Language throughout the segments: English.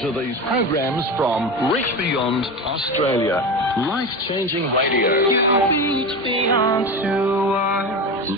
to these programs from Reach Beyond Australia. Life-changing radio. You reach beyond to us.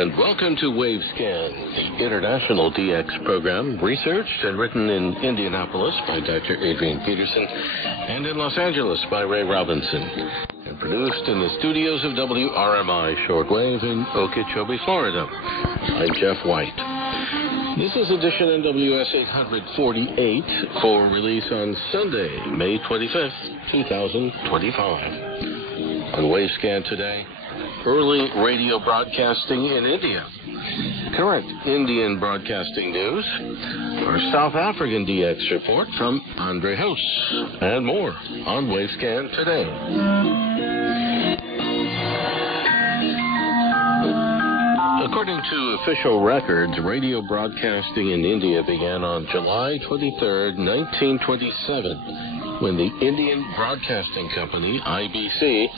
And welcome to Wavescan, the international DX program, researched and written in Indianapolis by Dr. Adrian Peterson and in Los Angeles by Ray Robinson, and produced in the studios of WRMI Shortwave in Okeechobee, Florida. I'm Jeff White. This is edition NWS848 for release on Sunday, May 25th, 2025. On Wavescan today, early radio broadcasting in India, current Indian broadcasting news, our South African DX report from Andre Hoos, and more on Wavescan today. According to official records, radio broadcasting in India began on July 23, 1927, when the Indian Broadcasting Company, IBC,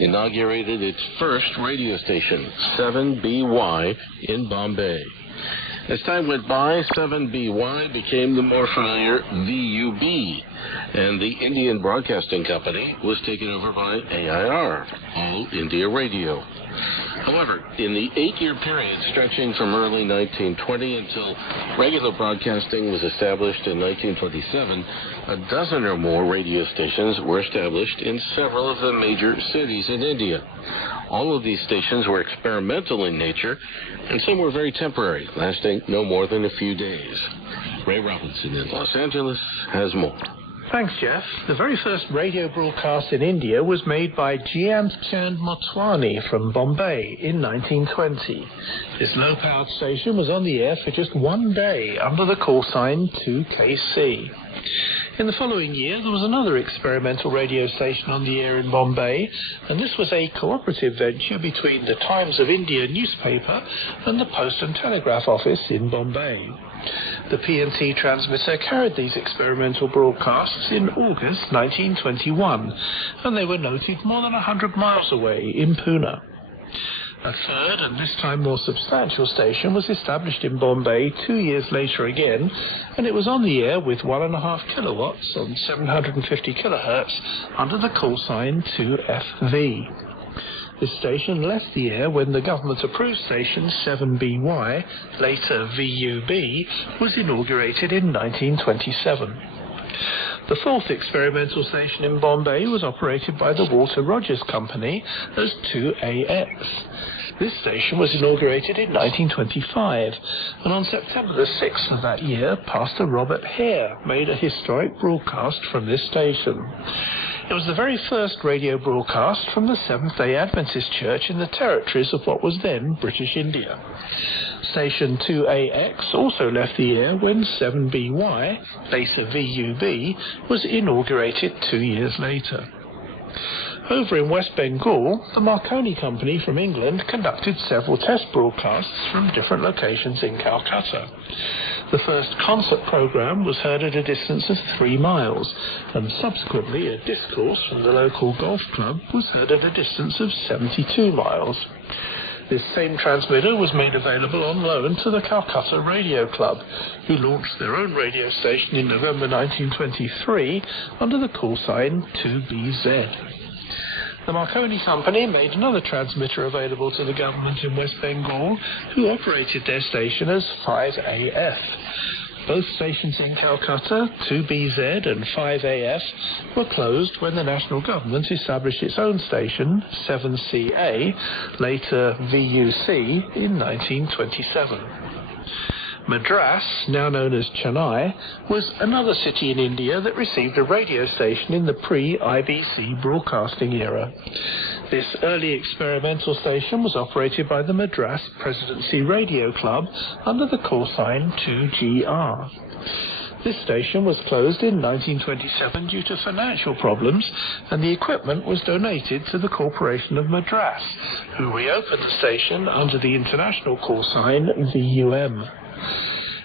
inaugurated its first radio station, 7BY, in Bombay. As time went by, 7BY became the more familiar VUB, and the Indian Broadcasting Company was taken over by AIR, All India Radio. However, in the 8-year period stretching from early 1920 until regular broadcasting was established in 1927, a dozen or more radio stations were established in several of the major cities in India. All of these stations were experimental in nature, and some were very temporary, lasting no more than a few days. Ray Robinson in Los Angeles has more. Thanks, Jeff. The very first radio broadcast in India was made by Jayant Chand Motwani from Bombay in 1920. This low-powered station was on the air for just one day under the call sign 2KC. In the following year, there was another experimental radio station on the air in Bombay, and this was a cooperative venture between the Times of India newspaper and the Post and Telegraph Office in Bombay. The PNT transmitter carried these experimental broadcasts in August 1921, and they were noted more than 100 miles away in Pune. A third, and this time more substantial, station was established in Bombay 2 years later again, and it was on the air with 1.5 kilowatts on 750 kilohertz under the call sign 2FV. This station left the air when the government-approved station 7BY, later VUB, was inaugurated in 1927. The fourth experimental station in Bombay was operated by the Walter Rogers Company as 2AX. This station was inaugurated in 1925, and on September the 6th of that year, Pastor Robert Hare made a historic broadcast from this station. It was the very first radio broadcast from the Seventh-day Adventist Church in the territories of what was then British India. Station 2AX also left the air when 7BY, later VUB, was inaugurated 2 years later. Over in West Bengal, the Marconi Company from England conducted several test broadcasts from different locations in Calcutta. The first concert program was heard at a distance of 3 miles, and subsequently a discourse from the local golf club was heard at a distance of 72 miles. This same transmitter was made available on loan to the Calcutta Radio Club, who launched their own radio station in November 1923 under the call sign 2BZ. The Marconi Company made another transmitter available to the government in West Bengal, who operated their station as 5AF. Both stations in Calcutta, 2BZ and 5AF, were closed when the national government established its own station, 7CA, later VUC, in 1927. Madras, now known as Chennai, was another city in India that received a radio station in the pre-IBC broadcasting era. This early experimental station was operated by the Madras Presidency Radio Club under the call sign 2GR. This station was closed in 1927 due to financial problems, and the equipment was donated to the Corporation of Madras, who reopened the station under the international call sign VUM.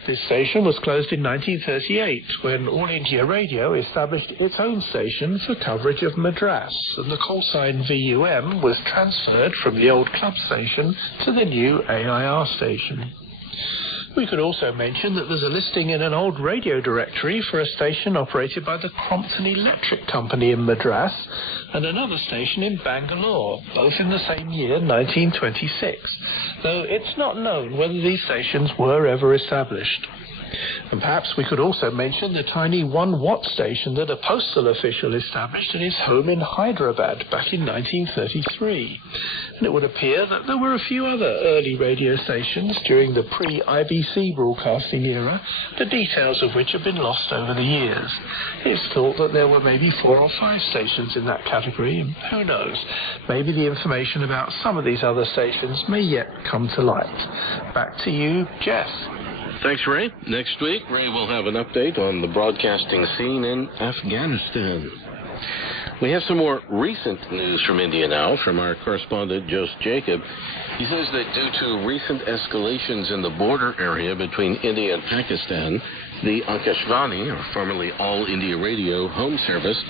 This station was closed in 1938 when All India Radio established its own station for coverage of Madras, and the call sign WEWN was transferred from the old club station to the new AIR station. We could also mention that there's a listing in an old radio directory for a station operated by the Crompton Electric Company in Madras and another station in Bangalore, both in the same year, 1926, though it's not known whether these stations were ever established. And perhaps we could also mention the tiny 1-watt station that a postal official established in his home in Hyderabad back in 1933. And it would appear that there were a few other early radio stations during the pre-IBC broadcasting era, the details of which have been lost over the years. It's thought that there were maybe 4 or 5 stations in that category, and who knows, maybe the information about some of these other stations may yet come to light. Back to you, Jeff. Thanks, Ray. Next week, Ray will have an update on the broadcasting scene in Afghanistan. We have some more recent news from India now, from our correspondent, Jose Jacob. He says that due to recent escalations in the border area between India and Pakistan, the Akashvani, or formerly All India Radio home service,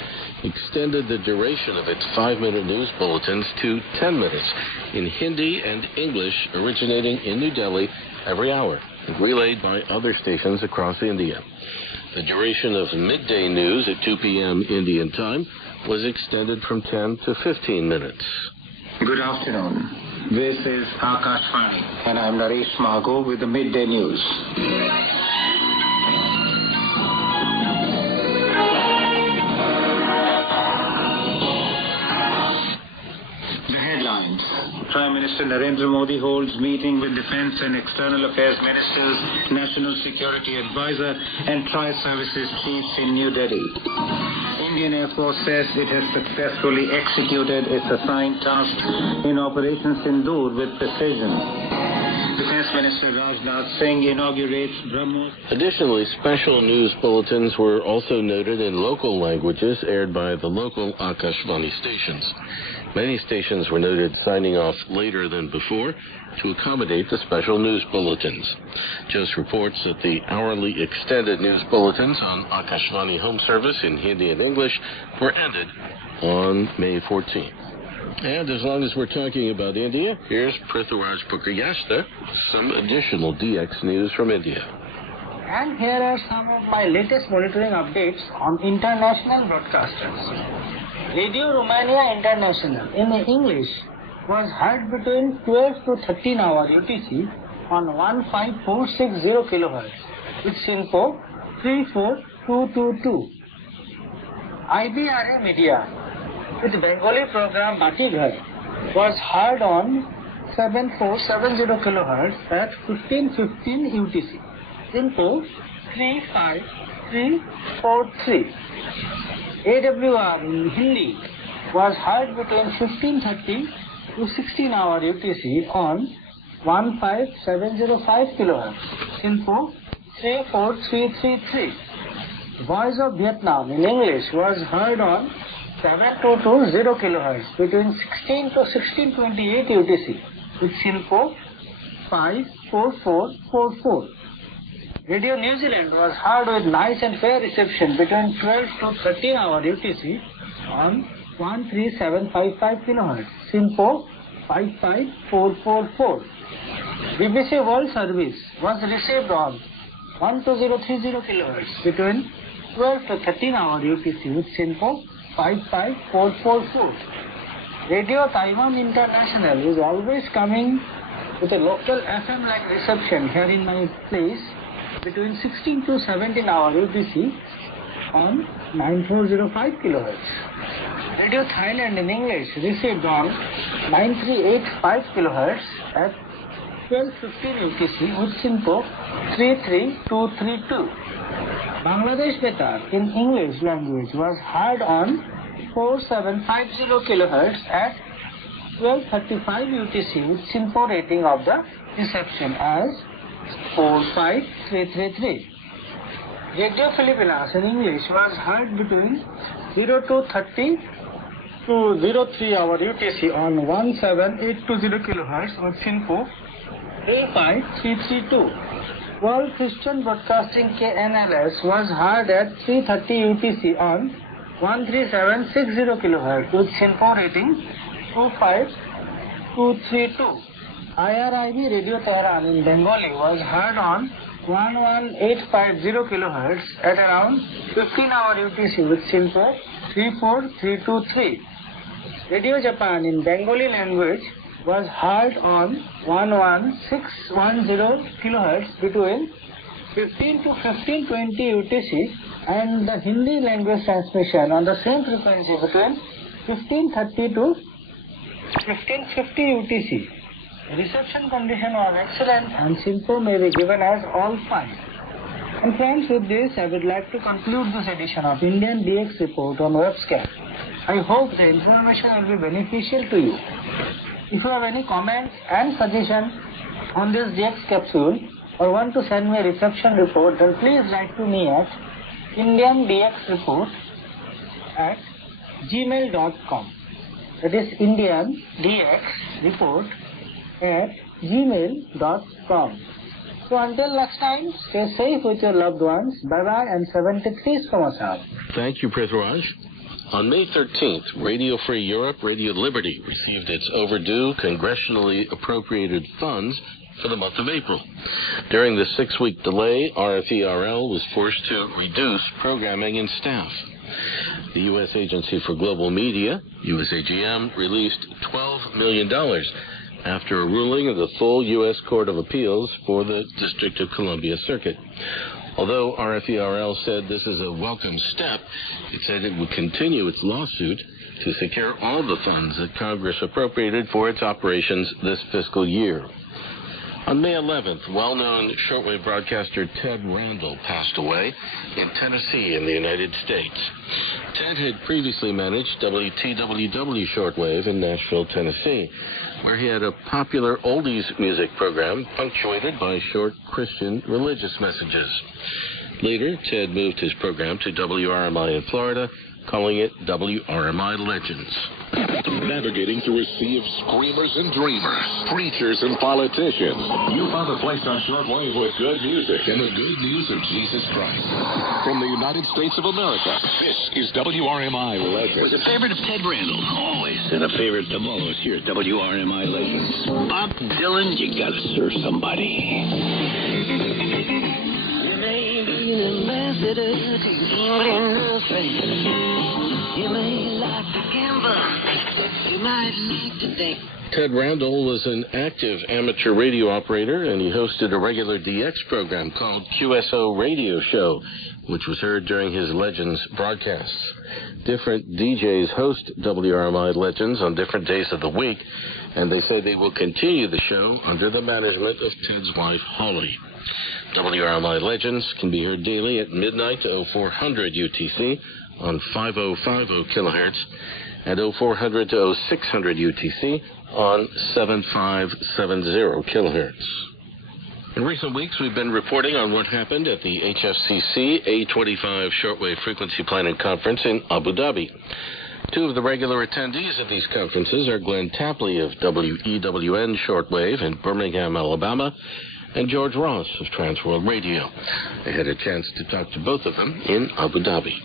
extended the duration of its 5-minute news bulletins to 10 minutes in Hindi and English, originating in New Delhi every hour, relayed by other stations across India. The duration of midday news at 2 p.m. Indian time was extended from 10 to 15 minutes. Good afternoon. This is Akashvani, and I'm Naresh Margo with the midday news. Prime Minister Narendra Modi holds meeting with Defence and External Affairs Ministers, National Security Advisor and Tri-Services Chiefs in New Delhi. Indian Air Force says it has successfully executed its assigned task in Operation Sindoor with precision. Defence Minister Rajnath Singh inaugurates BrahMos. Additionally, special news bulletins were also noted in local languages aired by the local Akashvani stations. Many stations were noted signing off later than before to accommodate the special news bulletins. Just reports that the hourly extended news bulletins on Akashvani home service in Hindi and English were ended on May 14th. And as long as we're talking about India, here's Prithviraj Pukayasta, some additional DX news from India. And here are some of my latest monitoring updates on international broadcasters. Radio Romania International in English was heard between 12 to 13 hour UTC on 15460 kHz with SINPO 34222. IBRA Media with Bengali program Bati Ghar was heard on 7470 kHz at 1515 UTC. SINPO 35343. AWR in Hindi was heard between 1530 to 16 hour UTC on 15705 kHz. Info 34333. Voice of Vietnam in English was heard on 7220 kHz between 16 to 1628 UTC with SINPO 54444. Radio New Zealand was heard with nice and fair reception between 12 to 13 hour UTC on 13755 kHz. SINPO 55444. BBC World Service was received on 12030 kHz between 12 to 13 hour UTC with SINPO 55444. Radio Taiwan International is always coming with a local FM-like reception here in my place between 16 to 17 hour UTC on 9405 kHz. Radio Thailand in English received on 9385 kHz at 1215 UTC with SINPO 33232. Bangladesh Betar in English language was heard on 4750 kHz at 1235 UTC with SINPO rating of the reception as 45333. Radio Filipinas in English was heard between 0230 to 03 hour UTC on 17820 kHz with SINPO 35332. World Christian Broadcasting KNLS was heard at 3:30 UTC on 13760 kHz with SINPO rating 25232. IRIB Radio Tehran in Bengali was heard on 11850 kHz at around 15-hour UTC with SINPO 34323. Radio Japan in Bengali language was heard on 11610 kHz between 15 to 1520 UTC, and the Hindi language transmission on the same frequency between 1530 to 1550 UTC. Reception condition was excellent and SINPO may be given as all fine. And friends, with this I would like to conclude this edition of Indian DX report on Wavescan. I hope the information will be beneficial to you. If you have any comments and suggestions on this DX capsule or want to send me a reception report, then please write to me at indiandxreport@gmail.com. That is indiandxreport@gmail.com. So until next time, stay safe with your loved ones. Bye-bye and 73 from Assam. Thank you, Prithviraj. On May 13th, Radio Free Europe, Radio Liberty received its overdue congressionally appropriated funds for the month of April. During the 6-week delay, RFE-RL was forced to reduce programming and staff. The U.S. Agency for Global Media, USAGM, released $12 million after a ruling of the full U.S. Court of Appeals for the District of Columbia Circuit. Although RFE-RL said this is a welcome step, it said it would continue its lawsuit to secure all the funds that Congress appropriated for its operations this fiscal year. On May 11th, well-known shortwave broadcaster Ted Randall passed away in Tennessee in the United States. Ted had previously managed WTWW shortwave in Nashville, Tennessee, where he had a popular oldies music program punctuated by short Christian religious messages. Later, Ted moved his program to WRMI in Florida, calling it WRMI Legends. Navigating through a sea of screamers and dreamers, preachers and politicians, you found a place on shortwave with good music and the good news of Jesus Christ. From the United States of America, this is WRMI Legends. Was a favorite of Ted Randall, always. And a favorite of most here at WRMI Legends. Bob Dylan, you gotta serve somebody. You may be an ambassador to England, you may like to gamble, you might like to think. Ted Randall was an active amateur radio operator, and he hosted a regular DX program called QSO Radio Show, which was heard during his Legends broadcasts. Different DJs host WRMI Legends on different days of the week, and they say they will continue the show under the management of Ted's wife, Holly. WRMI Legends can be heard daily at midnight to 0400 UTC on 5050 kilohertz, and 0400 to 0600 UTC on 7570 kilohertz. In recent weeks, we've been reporting on what happened at the HFCC A25 Shortwave Frequency Planning Conference in Abu Dhabi. Two of the regular attendees at these conferences are Glenn Tapley of WEWN Shortwave in Birmingham, Alabama, and George Ross of Transworld Radio. I had a chance to talk to both of them in Abu Dhabi.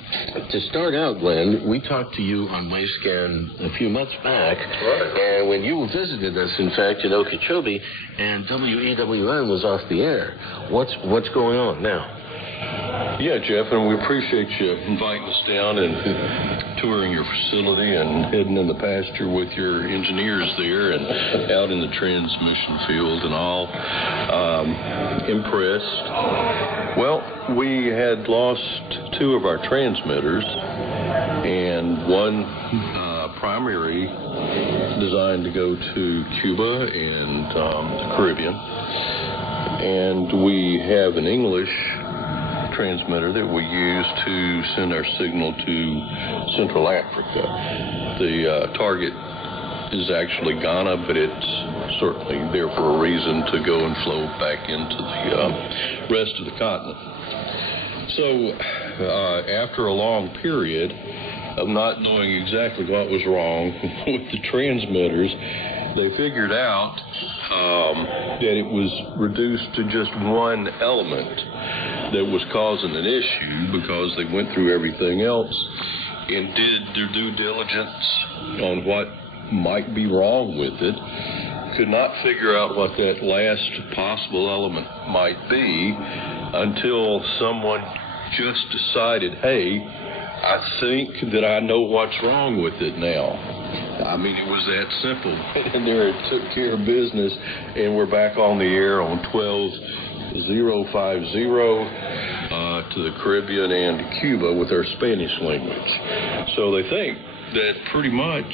To start out, Glenn, we talked to you on Wavescan a few months back, and when you visited us, in fact, in Okeechobee, and WEWN was off the air. What's going on now? Yeah, Jeff, and we appreciate you inviting us down and touring your facility and heading in the pasture with your engineers there and out in the transmission field and all. Impressed. Well, we had lost two of our transmitters and one primary designed to go to Cuba and the Caribbean. And we have an English transmitter that we use to send our signal to Central Africa. The target is actually Ghana, but it's certainly there for a reason to go and flow back into the rest of the continent. So after a long period of not knowing exactly what was wrong with the transmitters, they figured out that it was reduced to just one element that was causing an issue because they went through everything else and did their due diligence on what might be wrong with it, could not figure out what that last possible element might be until someone just decided, hey, I think that I know what's wrong with it now. I mean, it was that simple. And there it took care of business, and we're back on the air on 12050 to the Caribbean and to Cuba with our Spanish language. So they think that pretty much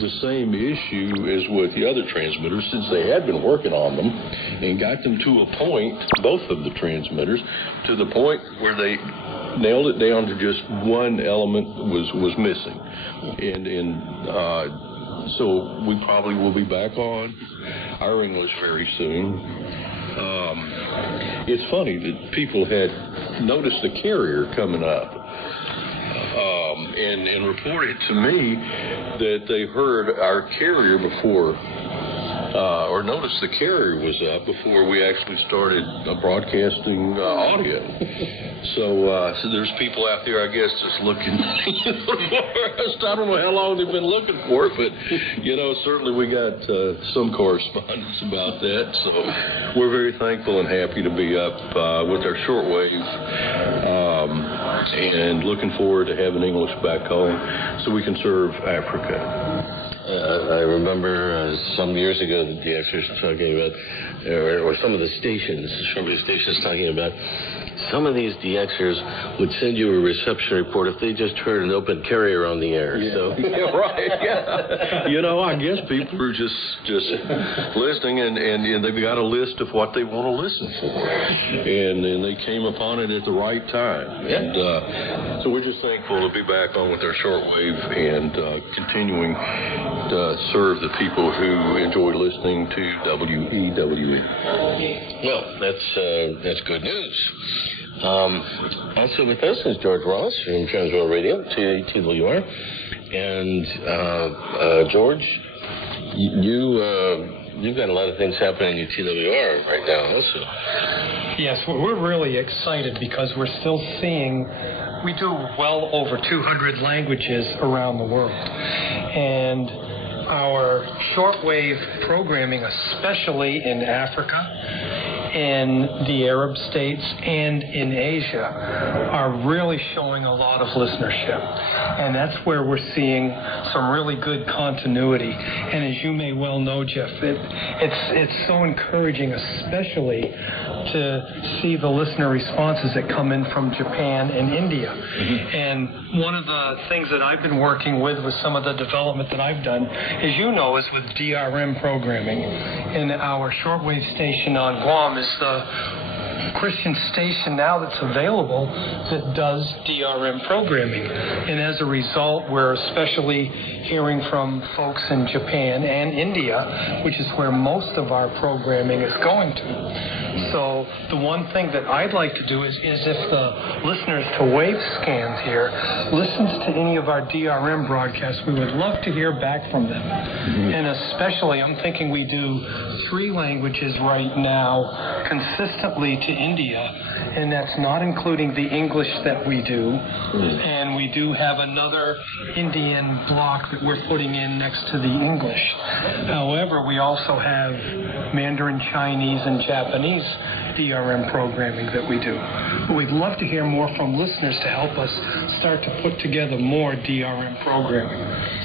the same issue as with the other transmitters, since they had been working on them and got them to a point, both of the transmitters, to the point where they nailed it down to just one element was missing. And so we probably will be back on our English very soon. It's funny that people had noticed the carrier coming up and reported to me that they heard our carrier before, or noticed the carrier was up before we actually started broadcasting audio. So there's people out there, I guess, just looking for us. I don't know how long they've been looking for it, but, certainly we got some correspondence about that. So we're very thankful and happy to be up with our shortwave and looking forward to having English back home so we can serve Africa. I remember some years ago the DXers talking about, or some of the stations, shortwave stations talking about, some of these DXers would send you a reception report if they just heard an open carrier on the air. Yeah. So. Yeah, right. Yeah. I guess people are just listening, and they've got a list of what they want to listen for, and they came upon it at the right time. Yeah. And so we're just thankful to be back on with our shortwave and continuing to serve the people who enjoy listening to WEWN. Well, that's good news. Also with us is George Wallace from Transworld Radio, TWR. And George, you've got a lot of things happening at TWR right now also. Yes, we're really excited because we're still seeing, we do well over 200 languages around the world. And our shortwave programming, especially in Africa, in the Arab states, and in Asia, are really showing a lot of listenership. And that's where we're seeing some really good continuity. And as you may well know, Jeff, it's so encouraging, especially to see the listener responses that come in from Japan and India. Mm-hmm. And one of the things that I've been working with some of the development that I've done, as you know, is with DRM programming. And our shortwave station on Guam is the Christian station now that's available that does DRM programming. And as a result, we're especially hearing from folks in Japan and India, which is where most of our programming is going to. So the one thing that I'd like to do is if the listeners to Wavescan here listens to any of our DRM broadcasts, we would love to hear back from them. Mm-hmm. And especially, I'm thinking we do 3 languages right now consistently to India, and that's not including the English that we do. Mm-hmm. And we do have another Indian block that we're putting in next to the English. However, we also have Mandarin Chinese and Japanese DRM programming that we do. But we'd love to hear more from listeners to help us start to put together more DRM programming.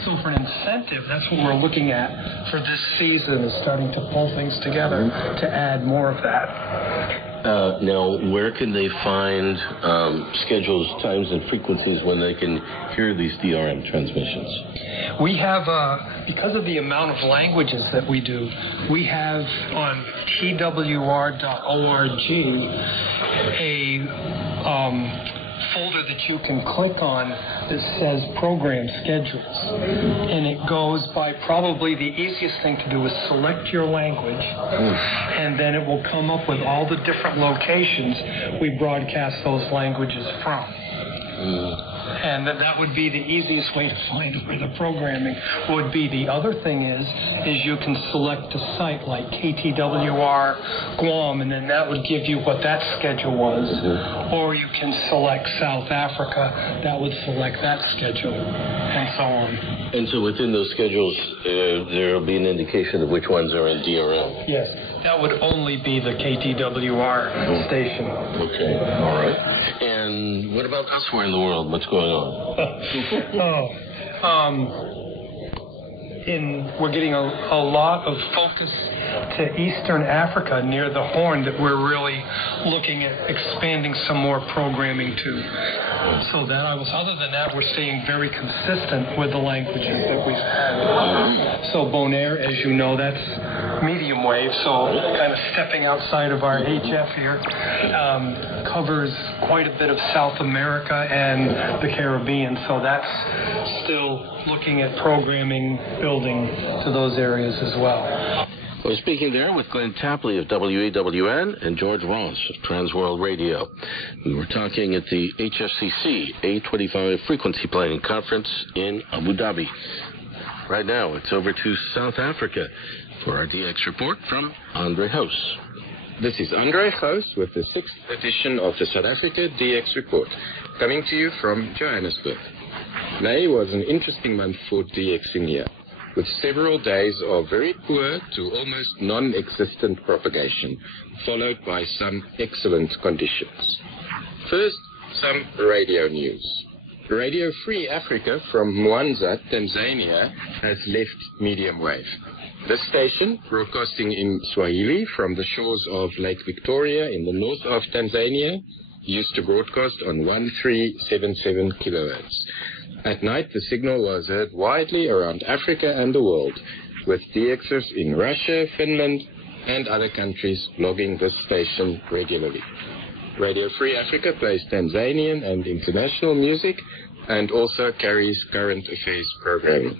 So for an incentive, that's what we're looking at for this season, is starting to pull things together to add more of that. Now, where can they find schedules, times, and frequencies when they can hear these DRM transmissions? We have, because of the amount of languages that we do, we have on twr.org a folder that you can click on that says program schedules. And it goes by, probably the easiest thing to do is select your language, and then it will come up with all the different locations we broadcast those languages from. And that would be the easiest way to find where the programming would be. The other thing is you can select a site like KTWR Guam, and then that would give you what that schedule was. Or you can select South Africa, that would select that schedule, and so on. And so within those schedules, there will be an indication of which ones are in DRM? Yes. That would only be the KTWR station. Okay, all right. And what about elsewhere in the world? What's going on? We're getting a lot of focus to Eastern Africa near the Horn that we're really looking at expanding some more programming to. So other than that, we're staying very consistent with the languages that we've had. So Bonaire, as you know, that's medium wave, so kind of stepping outside of our HF here, covers quite a bit of South America and the Caribbean, so that's still looking at programming, building to those areas as well. We're speaking there with Glenn Tapley of WEWN and George Ross of Transworld Radio. We were talking at the HFCC A25 Frequency Planning Conference in Abu Dhabi. Right now, it's over to South Africa for our DX report from Andre Hoos. This is Andre Hoos with the 6th edition of the South Africa DX report, coming to you from Johannesburg. May was an interesting month for DXing here, with several days of very poor to almost non-existent propagation, followed by some excellent conditions. First, some radio news. Radio Free Africa from Mwanza, Tanzania, has left medium wave. This station, broadcasting in Swahili from the shores of Lake Victoria in the north of Tanzania, used to broadcast on 1377 kHz. At night, the signal was heard widely around Africa and the world, with DXers in Russia, Finland, and other countries logging this station regularly. Radio Free Africa plays Tanzanian and international music and also carries current affairs programming.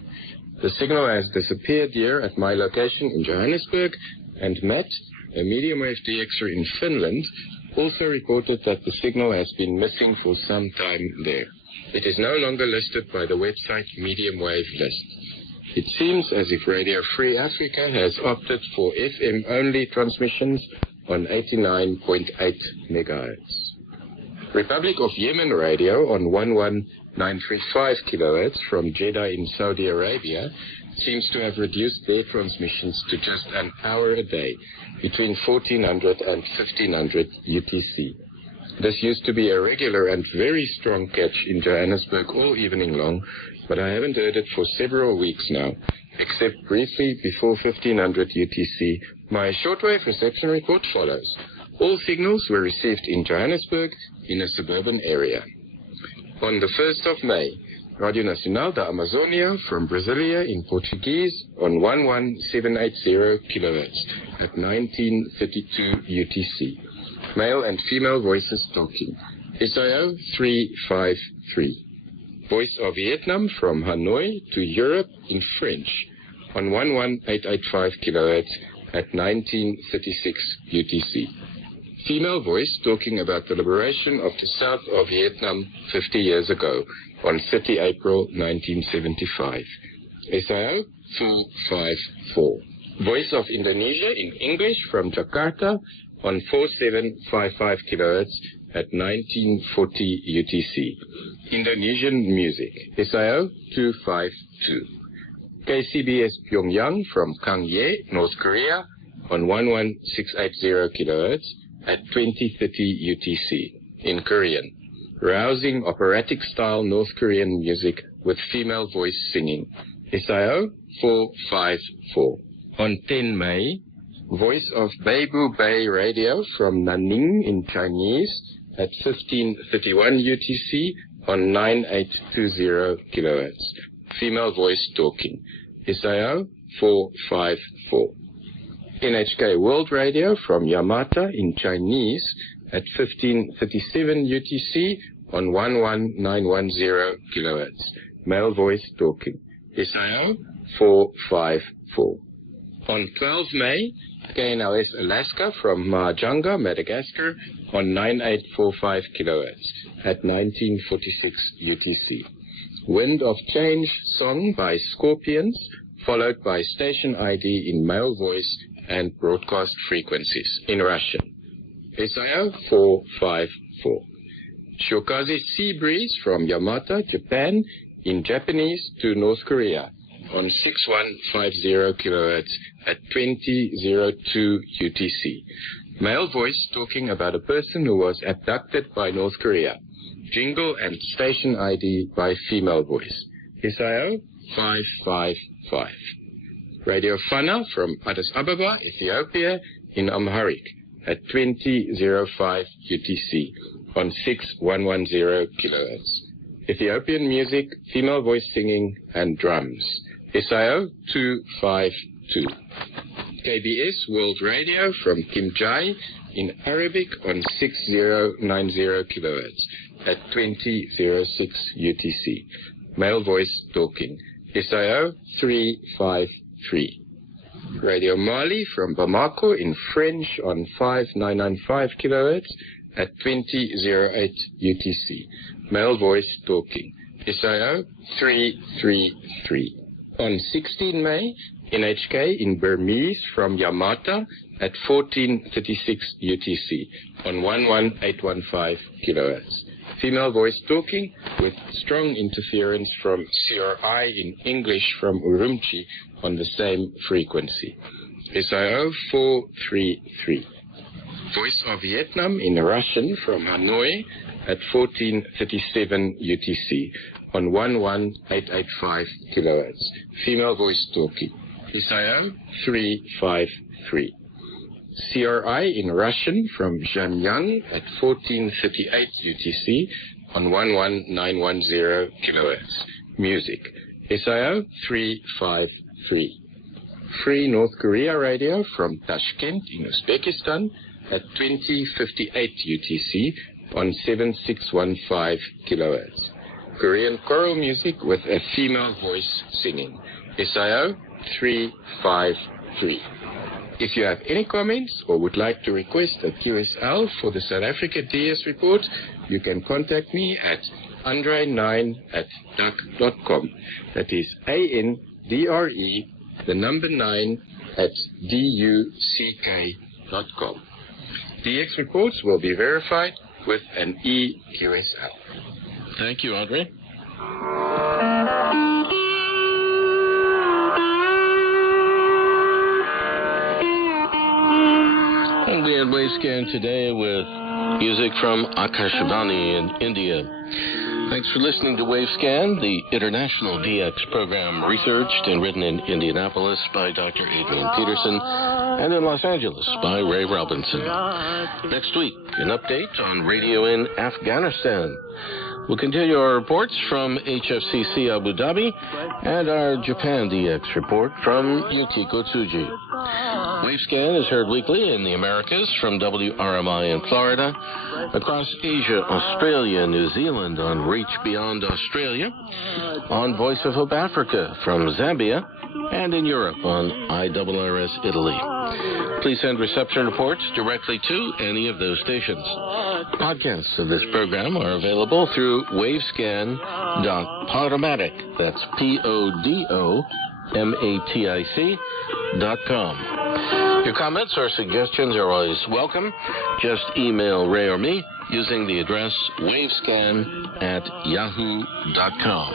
The signal has disappeared here at my location in Johannesburg, and Matt, a medium wave DXer in Finland, also reported that the signal has been missing for some time there. It is no longer listed by the website Medium Wave List. It seems as if Radio Free Africa has opted for FM-only transmissions on 89.8 MHz. Republic of Yemen Radio on 11935 kHz from Jeddah in Saudi Arabia seems to have reduced their transmissions to just an hour a day, between 1400 and 1500 UTC. This used to be a regular and very strong catch in Johannesburg all evening long, but I haven't heard it for several weeks now, except briefly before 1500 UTC. My shortwave reception report follows. All signals were received in Johannesburg in a suburban area. On the 1st of May, Radio Nacional da Amazônia from Brasilia in Portuguese on 11780 kHz at 1932 UTC. Male and female voices talking. SIO 353. Voice of Vietnam from Hanoi to Europe in French on 11885 kHz at 1936 UTC. Female voice talking about the liberation of the south of Vietnam 50 years ago on 30 April 1975. SIO 454. Voice of Indonesia in English from Jakarta on 4755 kHz at 1940 UTC. Indonesian music. SIO 252. KCBS Pyongyang from Gangye, North Korea on 11680 kHz at 2030 UTC in Korean. Rousing operatic style North Korean music with female voice singing. SIO 454. On 10 May, Voice of Beibu Bay Radio from Nanning in Chinese at 1531 UTC on 9820 kHz. Female voice talking. SIO 454. NHK World Radio from Yamata in Chinese at 1537 UTC on 11910 kHz. Male voice talking. SIO 454. On 12 May, KNLS Alaska from Mahajanga, Madagascar on 9845 kHz at 1946 UTC. Wind of Change song by Scorpions, followed by station ID in male voice and broadcast frequencies in Russian. SIO 454. Shokaze Sea Breeze from Yamata, Japan in Japanese to North Korea on 6150 kHz at 2002 UTC. Male voice talking about a person who was abducted by North Korea. Jingle and station ID by female voice. SIO 555. Radio Fana from Addis Ababa, Ethiopia in Amharic at 2005 UTC on 6110 kHz. Ethiopian music, female voice singing and drums. SIO 252. KBS World Radio from Kimjai in Arabic on 6090 kHz at 2006 UTC. Male voice talking. SIO 353. Radio Mali from Bamako in French on 5995 kHz at 2008 UTC. Male voice talking. SIO 333. On 16 May, NHK in Burmese from Yamata at 1436 UTC on 11815 kHz. Female voice talking with strong interference from CRI in English from Urumqi on the same frequency. SIO 433. Voice of Vietnam in Russian from Hanoi at 1437 UTC on 11885 kHz. Female voice talking. SIO 353. CRI in Russian from Zhanyang at 1438 UTC on 11910 kHz. Music. SIO 353. Free North Korea Radio from Tashkent in Uzbekistan at 2058 UTC on 7615 kHz. Korean choral music with a female voice singing. SIO 353. If you have any comments or would like to request a QSL for the South Africa DS report, you can contact me at andre9@duck.com. That is ANDRE, the number 9 at DUCK.com. DX reports will be verified with an EQSL. Thank you, Andre. And we had Wavescan today with music from Akashvani in India. Thanks for listening to Wavescan, the international DX program researched and written in Indianapolis by Dr. Adrian Peterson and in Los Angeles by Ray Robinson. Next week, an update on radio in Afghanistan. We'll continue our reports from HFCC Abu Dhabi and our Japan DX report from Yukiko Tsuji. Wavescan is heard weekly in the Americas from WRMI in Florida, across Asia, Australia, New Zealand on Reach Beyond Australia, on Voice of Hope Africa from Zambia, and in Europe on IRRS Italy. Please send reception reports directly to any of those stations. Podcasts of this program are available through wavescan.podomatic. That's PODOMATIC.com. Your comments or suggestions are always welcome. Just email Ray or me using the address wavescan@yahoo.com.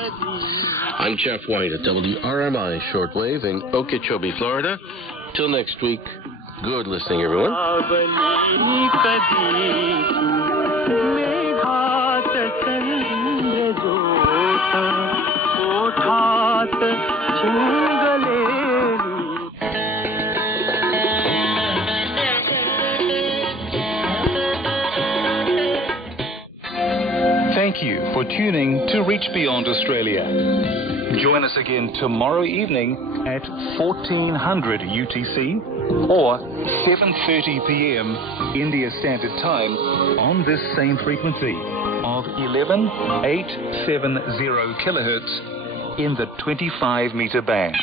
I'm Jeff White at WRMI Shortwave in Okeechobee, Florida. Till next week, good listening, everyone. Thank you for tuning to Reach Beyond Australia. Join us again tomorrow evening at 1400 UTC or 7:30 p.m. India Standard Time on this same frequency of 11870 kHz in the 25-meter band.